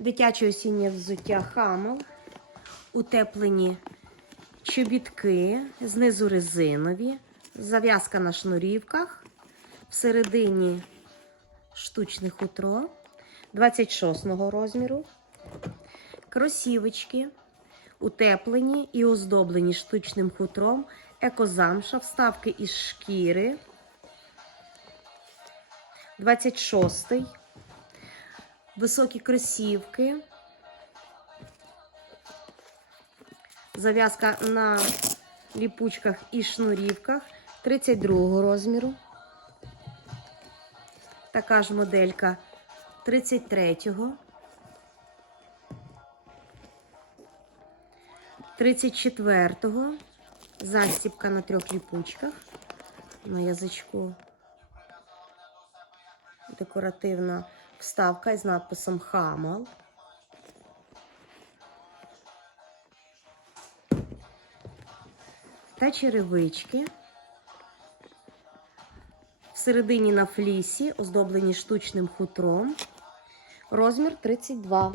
Дитяче осіннє взуття Хамел. Утеплені чобітки, знизу резинові, зав'язка на шнурівках, всередині штучне хутро 26 розміру. Кросівочки утеплені і оздоблені штучним хутром, екозамша, вставки із шкіри. 26 високі кросівки. Зав'язка на ліпучках і шнурівках 32 розміру. Така ж моделька 33-го. 34-го. Застібка на трьох ліпучках. На язичку. Декоративна вставка із надписом Хамал. Та черевички. Всередині на флісі, оздоблені штучним хутром. Розмір 32.